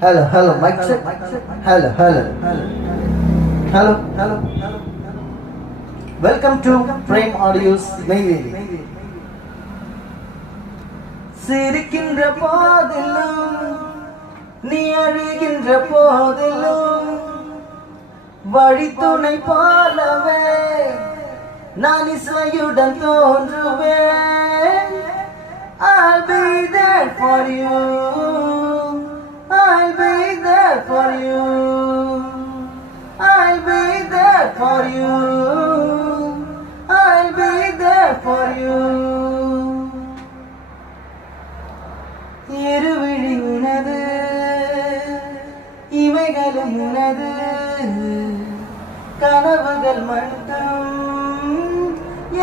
Hello, mic check. Hello. Welcome to Prime Audio's Neyveli. சிரிக்கின்ற போதிலும் நீ அழுகின்ற போதிலும் வழித்துணை போலவே நான் இசையுடன் தோன்றுவேன். I'll be there for you. I'll be there for you. I'll be there for you. I'll be there for you. இருவிழி உனது இமைகளும் உனது கனவுகள் மட்டும்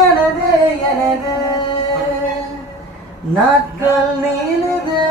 எனது நாட்கள் நீளுது